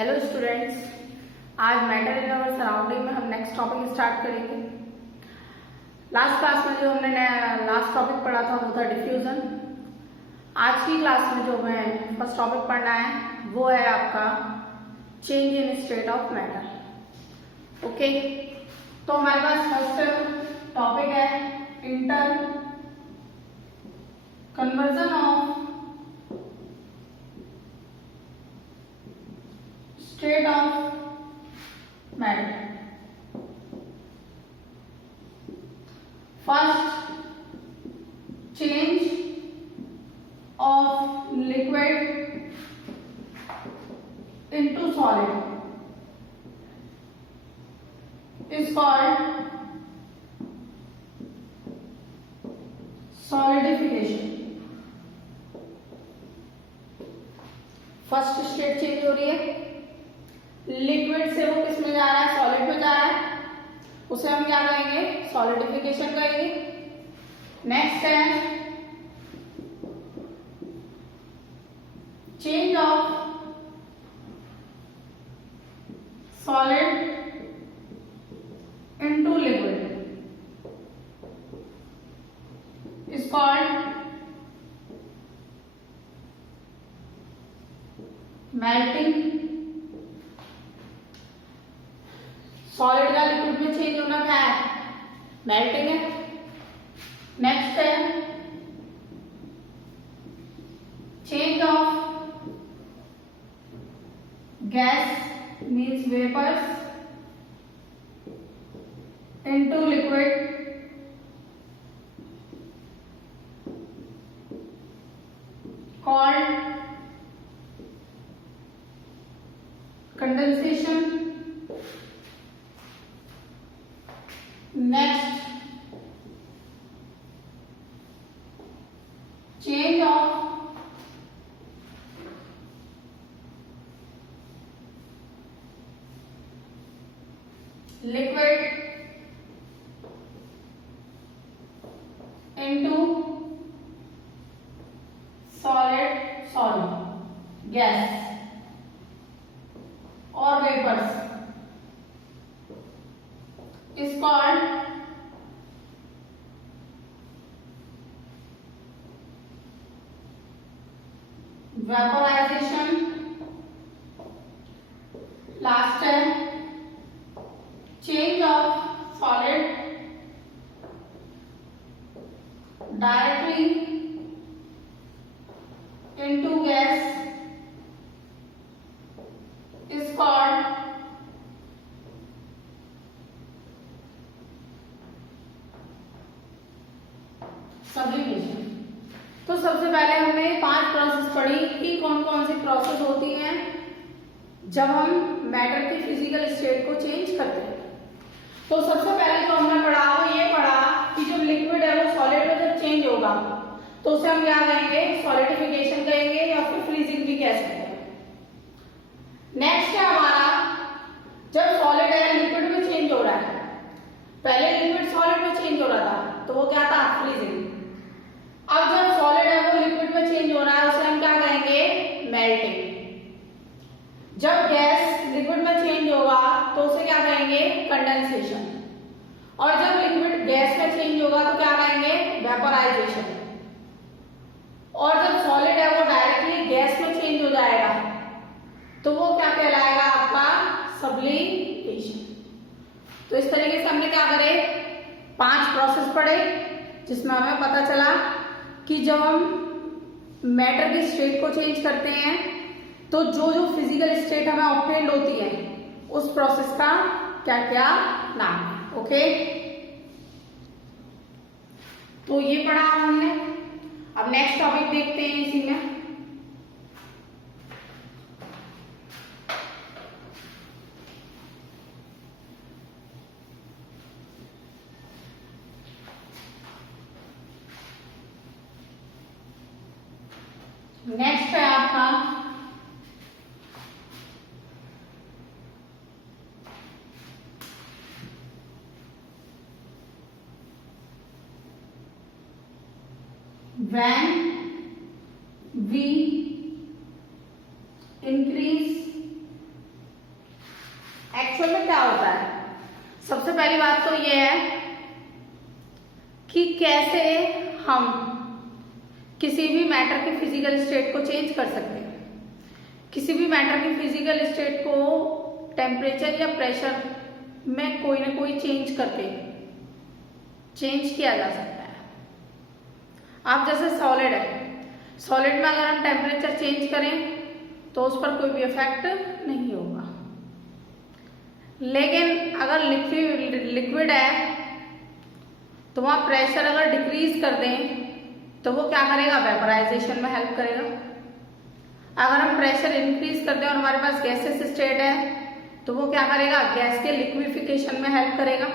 Hello students, आज matter in our surrounding में हम नेक्स्ट टॉपिक स्टार्ट करेंगे। लास्ट क्लास में जो हमने लास्ट टॉपिक पढ़ा था वो था डिफ्यूजन। आज की क्लास में जो हमें फर्स्ट टॉपिक पढ़ना है वो है आपका change in state of matter. Okay, तो हमारे पास फर्स्ट टॉपिक है inter conversion of state of matter. First, change of liquid into solid is called solidification. First state change हो रही है, लिक्विड से वो किस में जा रहा है, सॉलिड में जा रहा है, उसे हम क्या कहेंगे, सॉलिडिफिकेशन कहेंगे। नेक्स्ट है change of solid into liquid is called melting. Solid का लिक्विड में चेंज होना क्या है, मेल्टिंग है। नेक्स्ट है change of gas means vapours into liquid called condensation. Next, change of liquid into solid gas or vapors is called vaporization। Last है change of solid directly into gas is called sublimation. तो सबसे पहले हमने 5 process पढ़ी कि कौन कौन सी process होती हैं जब हम मैटर की फिजिकल स्टेट को चेंज करते हैं। तो सबसे पहले जो हमने पढ़ा वो ये पढ़ा कि जो लिक्विड है वो सॉलिड में जब चेंज होगा तो उसे हम क्या कहेंगे, सॉलिडिफिकेशन कहेंगे या फिर फ्रीजिंग भी कह सकते हैं। नेक्स्ट है हमारा जब सॉलिड है लिक्विड में चेंज हो रहा है, पहले लिक्विड सॉलिड में चेंज हो रहा था तो वो क्या था, फ्रीजिंग। अब जब सॉलिड है वो लिक्विड में चेंज हो रहा है उसे हम क्या कहेंगे, मेल्टिंग। जब गैस लिक्विड में चेंज होगा तो उसे क्या कहेंगे, कंडेंसेशन। और जब लिक्विड गैस में चेंज होगा तो क्या कहेंगे, वेपोराइजेशन। और जब सॉलिड है वो डायरेक्टली गैस में चेंज हो जाएगा तो वो क्या कहलाएगा, आपका सब्लिमेशन। तो इस तरीके से हमने क्या करे, 5 प्रोसेस पढ़े जिसमें हमें पता चला कि जब हम मैटर की स्टेट को चेंज करते हैं तो जो जो फिजिकल स्टेट हमें ऑब्टेन्ड होती है उस प्रोसेस का क्या क्या नाम है। ओके, तो ये पढ़ा हमने। अब नेक्स्ट टॉपिक देखते हैं इसी में। नेक्स्ट है आपका when we increase एक्चुअल में क्या होता है? सबसे पहली बात तो ये है कि कैसे हम किसी भी मैटर की फिजिकल स्टेट को चेंज कर सकते हैं। किसी भी मैटर की फिजिकल स्टेट को टेम्परेचर या प्रेशर में कोई ना कोई चेंज करके चेंज किया जा सकता है। आप जैसे सॉलिड है, सॉलिड में अगर हम टेम्परेचर चेंज करें तो उस पर कोई भी इफेक्ट नहीं होगा, लेकिन अगर लिक्विड है तो वहां प्रेशर अगर डिक्रीज कर दें तो वो क्या करेगा? वेपराइजेशन में हेल्प करेगा। अगर हम प्रेशर इंक्रीज कर दें और हमारे पास गैसेस स्टेट है तो वो क्या करेगा? गैस के लिक्विफिकेशन में हेल्प करेगा।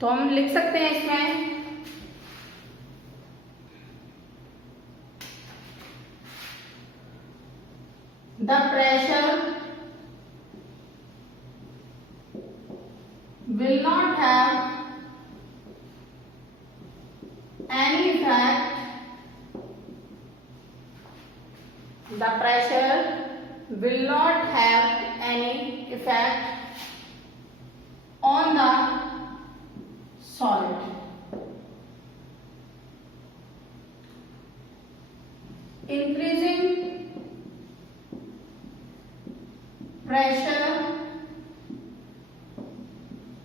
तो हम लिख सकते हैं इसमें the pressure will not have any effect. The pressure will not have any effect on the solid. Increasing pressure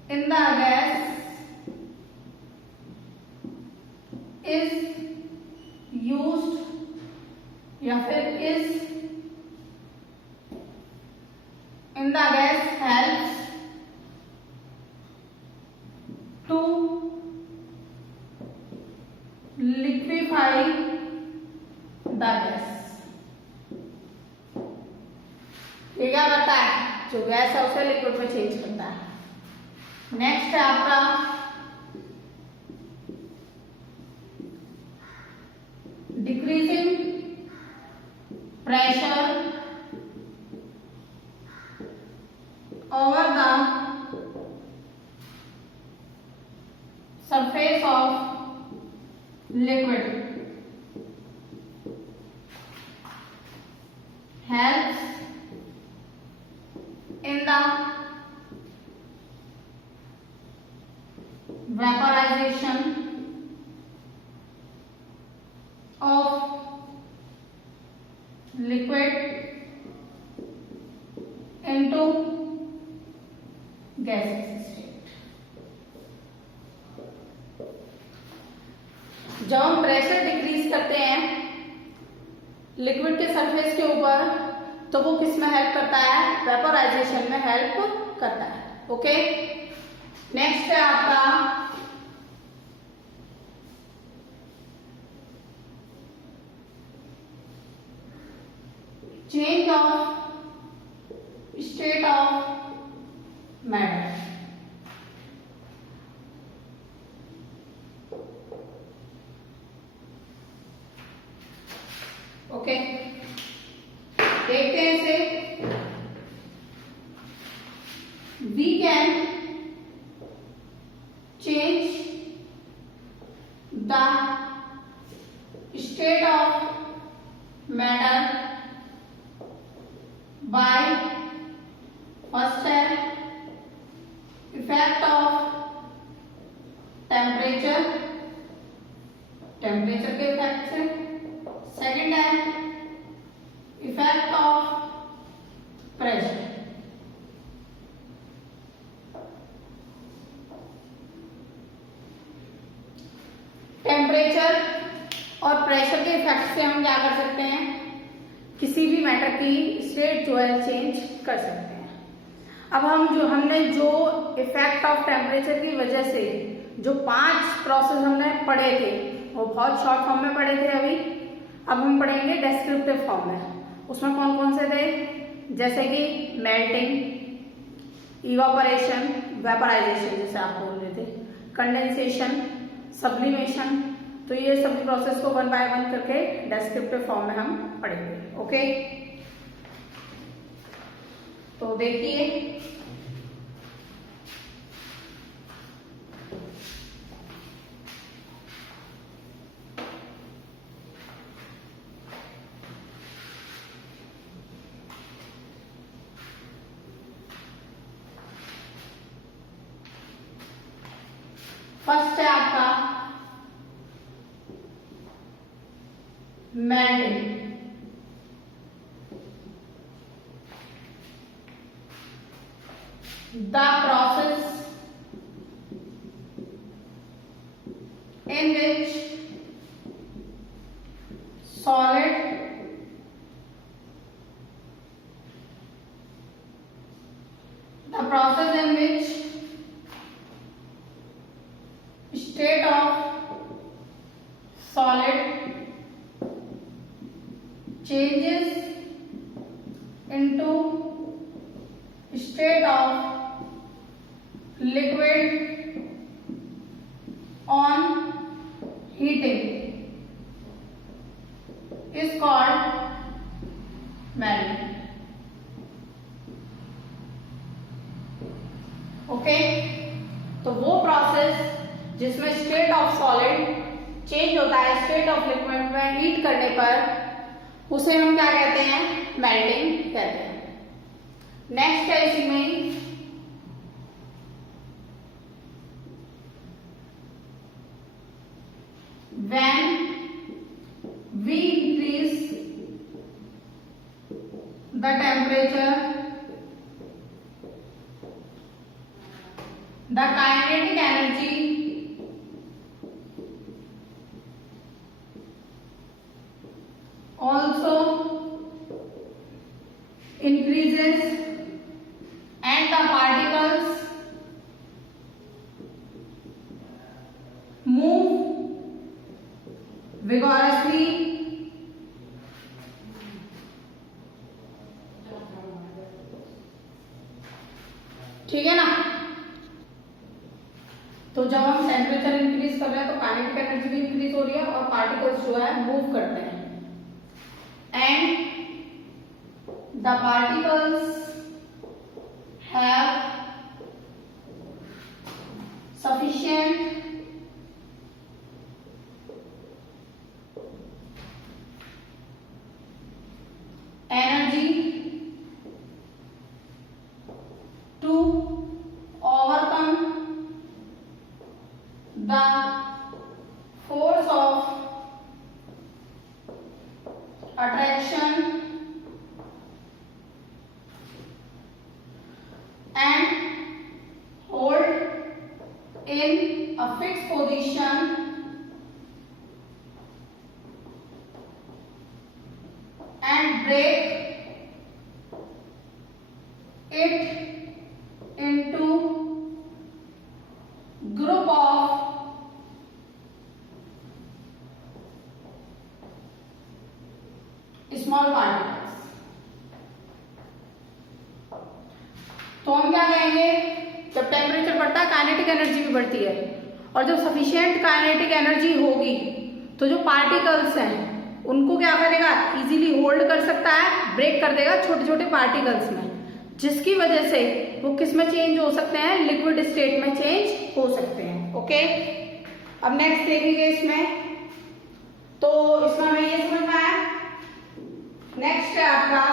in the gas is used या फिर is in the gas helps to liquefy the gas। ये क्या करता है? जो gas है उसे liquid में चेंज करता है। नेक्स्ट है आपका decreasing pressure over the surface of liquid helps in the vaporization of liquid into gaseous state। जब हम प्रेशर डिक्रीज करते हैं लिक्विड के सरफेस के ऊपर तो वो किस में हेल्प करता है? वेपोराइजेशन में हेल्प करता है। ओके, नेक्स्ट है आपका change of state of matter. Okay, देखते हैं इसे। We can change the state of matter by first step effect of temperature के इफेक्ट से, सेकेंड है इफेक्ट ऑफ प्रेशर। टेम्परेचर और प्रेशर के इफेक्ट से हम क्या कर सकते हैं? किसी भी मैटर की स्टेट जो है चेंज कर सकते हैं। अब हमने जो इफेक्ट ऑफ टेम्परेचर की वजह से जो 5 प्रोसेस हमने पढ़े थे वो बहुत शॉर्ट फॉर्म में पढ़े थे अभी। अब हम पढ़ेंगे डेस्क्रिप्टिव फॉर्म में। उसमें कौन कौन से थे? जैसे कि मेल्टिंग, इवापोरेशन, वेपराइजेशन जैसे आप बोल रहे थे, कंडेंसेशन, सब्लिमेशन। तो ये सभी प्रोसेस को 1 बाय 1 करके डेस्क्रिप्टिव फॉर्म में हम पढ़ेंगे। ओके, तो देखिए फर्स्ट है आपका melting. The process in which solid the process in which state of solid changes into state of liquid on heating is called melting. Okay, तो वो प्रोसेस जिसमें स्टेट ऑफ सॉलिड चेंज होता है state of liquid में heat करने पर, उसे हम क्या कहते हैं? मेल्टिंग कहते हैं। नेक्स्ट है इसी में when we increase the temperature, the kinetic energy also increases and the particles move vigorously ठीक है ना। तो जब हम टेम्परेचर इंक्रीज कर रहे हैं तो काइनेटिक एनर्जी भी इंक्रीज हो रही है और पार्टिकल्स जो है मूव करते हैं and the particles have sufficient energy to overcome the force of attraction and hold in a fixed position and break it into group of small particles। तो हम क्या कहेंगे? जब टेम्परेचर बढ़ता है काइनेटिक एनर्जी भी बढ़ती है और जब सफिशिएंट काइनेटिक एनर्जी होगी तो जो पार्टिकल्स हैं उनको क्या करेगा? इजीली होल्ड कर सकता है, ब्रेक कर देगा छोटे छोटे पार्टिकल्स में, जिसकी वजह से वो किस में चेंज हो सकते हैं? लिक्विड स्टेट में चेंज हो सकते हैं। ओके, अब नेक्स्ट देखेंगे इसमें। तो इसमें हमें ये समझ में आया। नेक्स्ट है आपका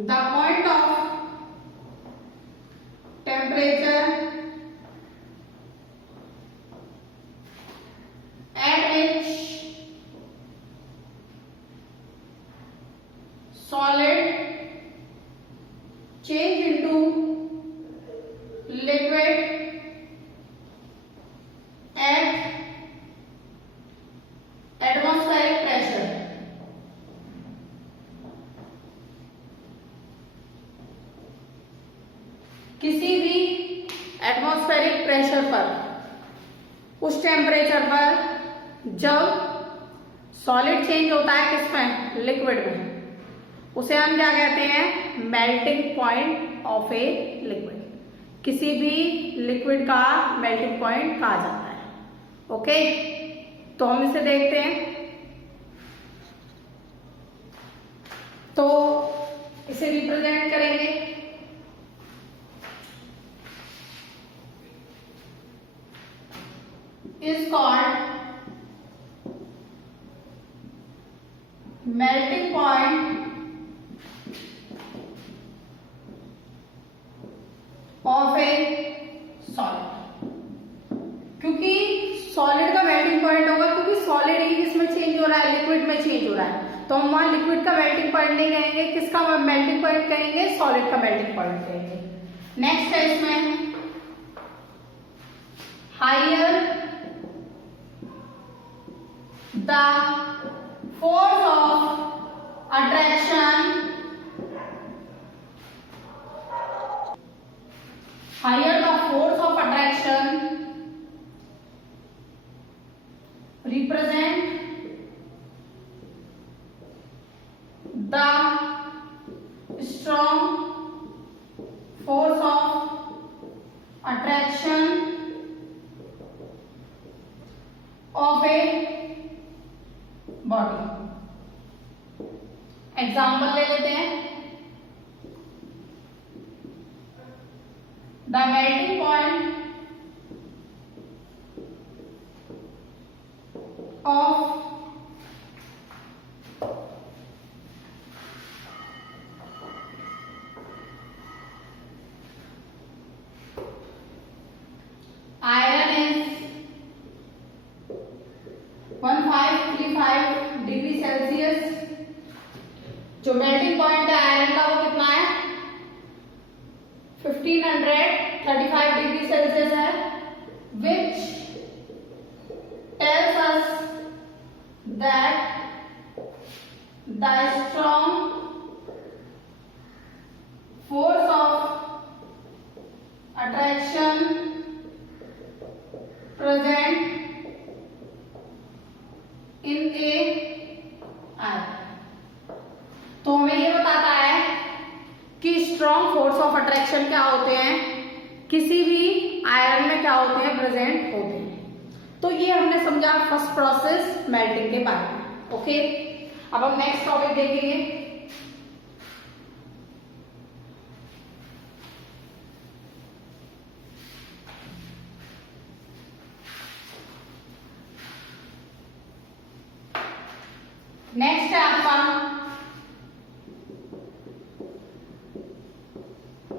the point of temperature at which solid change into liquid at atmospheric pressure। किसी भी एटमॉस्फेरिक प्रेशर पर, उस टेम्परेचर पर जब सॉलिड चेंज होता है किसमें? लिक्विड में, उसे हम क्या कहते हैं? Melting point of a liquid. किसी भी लिक्विड का मेल्टिंग पॉइंट कहा जाता है। ओके, तो हम इसे देखते हैं। तो इसे रिप्रेजेंट करेंगे is called melting point of a तो हम वहां लिक्विड का मेल्टिंग पॉइंट नहीं कहेंगे, किसका मेल्टिंग पॉइंट कहेंगे, सॉलिड का मेल्टिंग पॉइंट कहेंगे। नेक्स्ट है इसमें higher the force of attraction, higher the force of attraction represent the strong force of attraction of a body। Example ले लेते हैं। The melting point of iron is 1535 degree Celsius. जो melting point है iron का वो कितना है, 1535 degree Celsius है, which tells us that the strong force of attraction present in a iron। तो हमें ये बताता है कि स्ट्रॉन्ग फोर्स ऑफ अट्रैक्शन क्या होते हैं, किसी भी आयरन में क्या होते हैं, प्रेजेंट होते हैं। तो ये हमने समझा फर्स्ट प्रोसेस मेल्टिंग के बारे में। ओके, अब हम नेक्स्ट टॉपिक देखेंगे। नेक्स्ट है आपका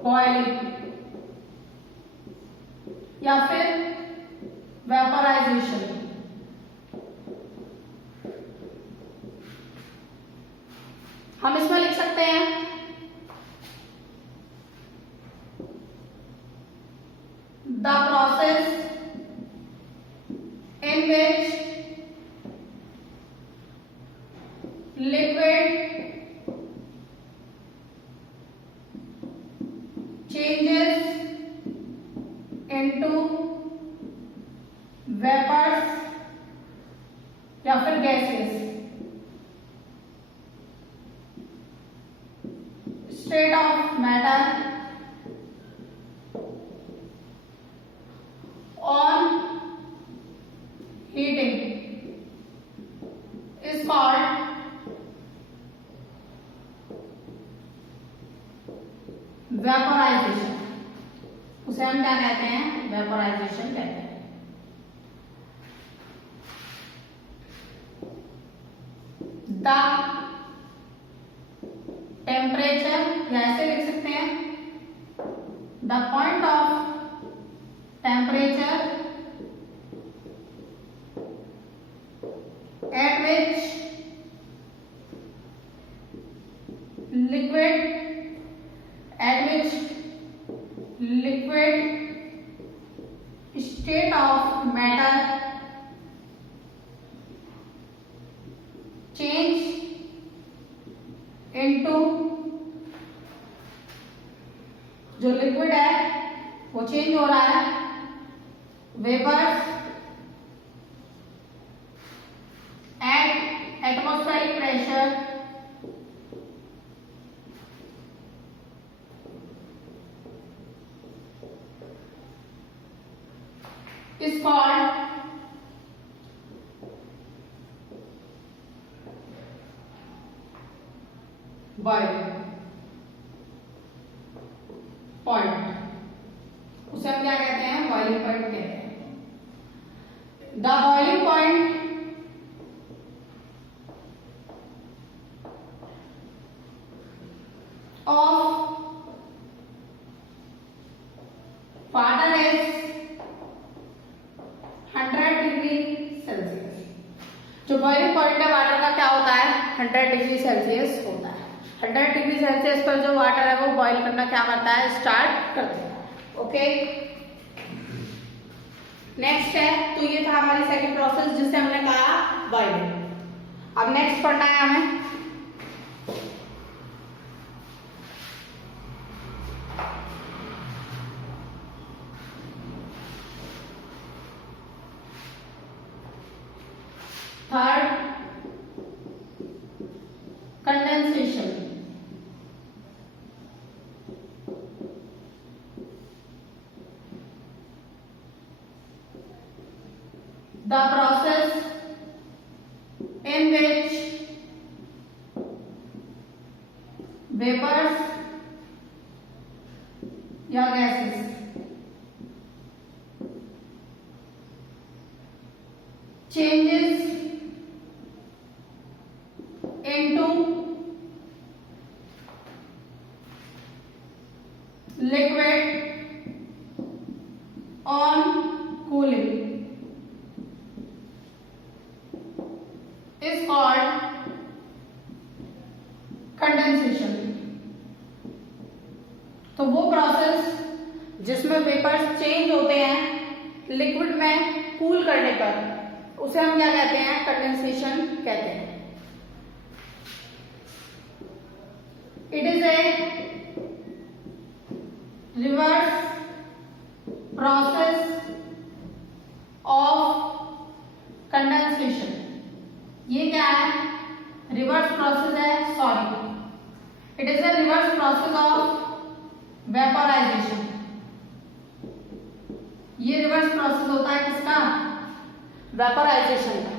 बॉइलिंग या फिर वेपराइजेशन। हम इसमें लिख सकते हैं the process in which liquid changes into vapors या फिर gases, state of matter on heating is called vaporisation. उसे हम क्या कहते हैं, वेपोराइजेशन कहते हैं। द टेम्परेचर या ऐसे लिख सकते हैं the point of temperature at which liquid state of matter change into, जो लिक्विड है वो चेंज हो रहा है vapours at atmospheric pressure is called boiling point। उसे हम क्या कहते हैं, बॉइलिंग पॉइंट कहते हैं। The boiling point of water is 100 degree Celsius. जो बॉइलिंग पॉइंट है वाटर का क्या होता है, 100 डिग्री सेल्सियस होता है। 100 डिग्री सेल्सियस पर जो वाटर है वो बॉईल करना क्या करता है, स्टार्ट कर देता है। ओके, नेक्स्ट है, तो ये था हमारी सेकंड प्रोसेस जिससे हमने कहा बॉइलिंग। अब नेक्स्ट पढ़ना है हमें third, condensation. The process in which vapors या gases changes into liquid on cooling is called condensation. तो वो प्रोसेस जिसमें वेपर्स चेंज होते हैं लिक्विड में कूल करने पर उसे हम क्या कहते हैं, कंडेंसेशन कहते हैं। It is a reverse process of condensation. ये क्या है, रिवर्स प्रोसेस है, sorry, it is a reverse process of vaporization. ये रिवर्स प्रोसेस होता है किसका, वेपोराइजेशन का।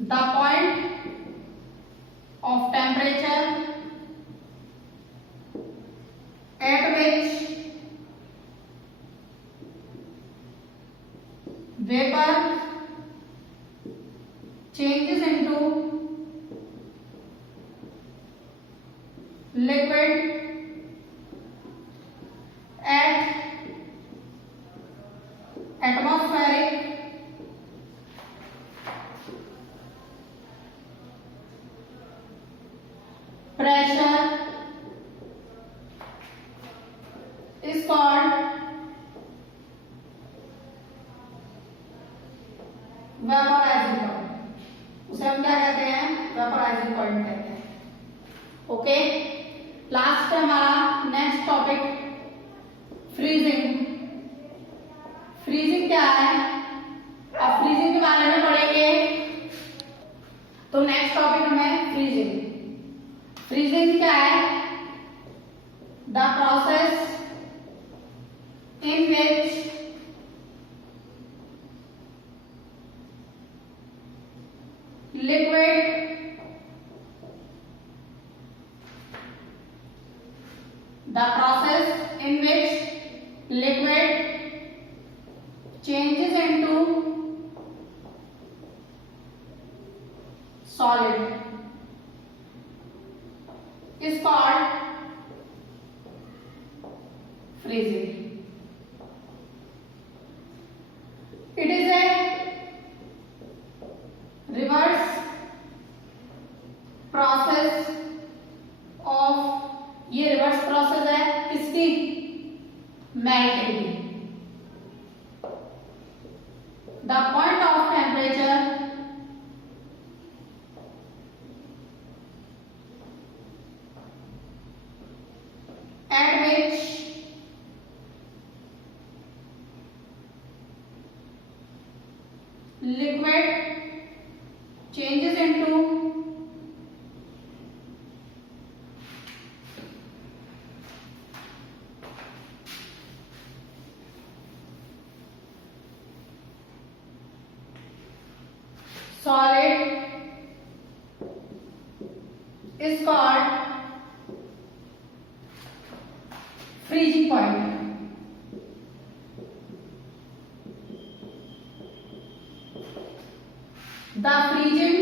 The point of temperature at which vapor changes into liquid at atmospheric pressure is called vaporizing point. उसे हम क्या कहते हैं, वेपोराइजिंग पॉइंट कहते हैं। ओके, लास्ट है हमारा नेक्स्ट टॉपिक फ्रीजिंग। फ्रीजिंग क्या है, अब फ्रीजिंग के बारे में पढ़ेंगे। तो नेक्स्ट टॉपिक हमें फ्रीजिंग। फ्रीजिंग क्या है, the process in which liquid, the process in which liquid changes into solid is called freezing. It is a reverse process of, ये रिवर्स प्रोसेस है किसकी, मेल्टिंग की। The point of temperature at which liquid changes into solid is called freezing point. The freezing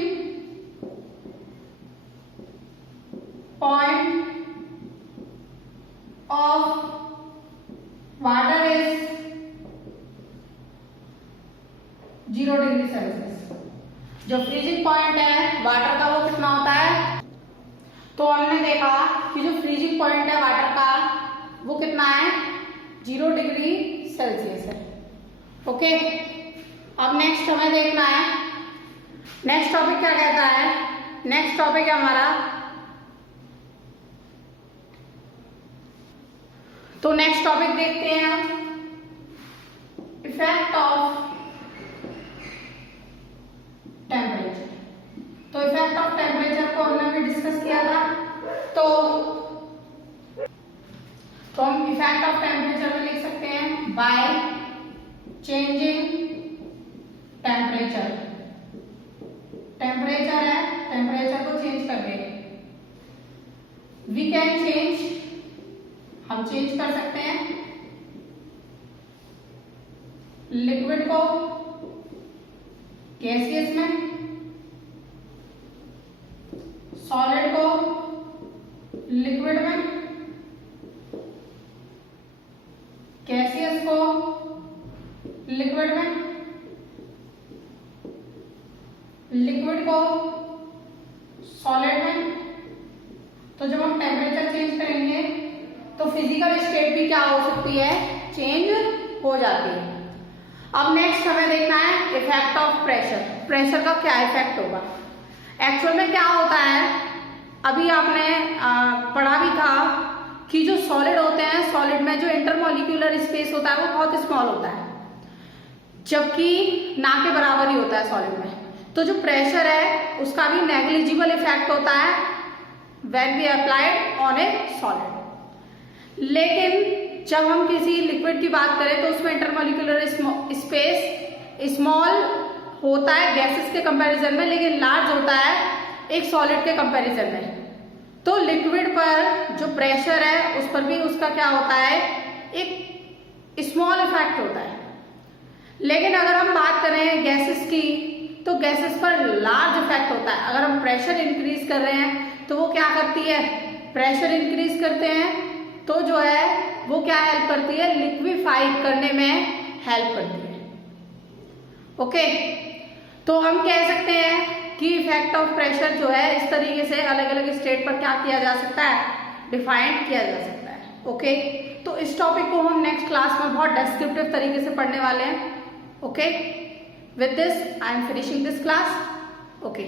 point of water is 0 degree Celsius. जो freezing point है water का वो कितना होता है? तो हमने देखा कि जो फ्रीजिंग पॉइंट है वाटर का वो कितना है? 0 डिग्री सेल्सियस है। ओके, अब नेक्स्ट हमें देखना है नेक्स्ट टॉपिक क्या कहता है। नेक्स्ट टॉपिक है हमारा, तो नेक्स्ट टॉपिक देखते हैं हम, इफेक्ट ऑफ टेम्परेचर। तो इफेक्ट ऑफ टेम्परेचर को हमने भी डिस्कस किया था। तो हम इफेक्ट ऑफ टेम्परेचर में लिख सकते हैं बाय चेंजिंग टेम्परेचर। टेम्परेचर है, टेम्परेचर को चेंज कर देंगे। वी कैन चेंज, हम चेंज कर सकते हैं लिक्विड को गैसियस में, सॉलिड को लिक्विड में, गैसियस को लिक्विड में, लिक्विड को सॉलिड में। तो जब हम टेम्परेचर चेंज करेंगे तो फिजिकल स्टेट भी क्या हो सकती है? चेंज हो जाती है। अब नेक्स्ट हमें देखना है इफेक्ट ऑफ प्रेशर। प्रेशर का क्या इफेक्ट होगा? एक्चुअल में क्या होता है, अभी आपने पढ़ा भी था कि जो सॉलिड होते हैं, सॉलिड में जो इंटरमॉलिक्यूलर स्पेस होता है वो बहुत स्मॉल होता है, जबकि ना के बराबर ही होता है सॉलिड में। तो जो प्रेशर है उसका भी नेग्लिजिबल इफेक्ट होता है when we applied on a solid. लेकिन जब हम किसी लिक्विड की बात करें तो उसमें इंटरमॉलिक्यूलर स्पेस स्मॉल होता है गैसेस के कंपैरिजन में, लेकिन लार्ज होता है एक सॉलिड के कंपैरिजन में। तो लिक्विड पर जो प्रेशर है उस पर भी उसका क्या होता है? एक स्मॉल इफेक्ट होता है। लेकिन अगर हम बात करें गैसेस की तो गैसेस पर लार्ज इफेक्ट होता है। अगर हम प्रेशर इंक्रीज कर रहे हैं तो वो क्या करती है? प्रेशर इंक्रीज करते हैं तो जो है वो क्या हेल्प करती है? लिक्विफाई करने में हेल्प करती है। ओके, तो हम कह सकते हैं कि इफेक्ट ऑफ प्रेशर जो है इस तरीके से अलग अलग स्टेट पर क्या किया जा सकता है? डिफाइन किया जा सकता है। ओके, तो इस टॉपिक को हम नेक्स्ट क्लास में बहुत डिस्क्रिप्टिव तरीके से पढ़ने वाले हैं। Okay, with this I am finishing this class. Okay.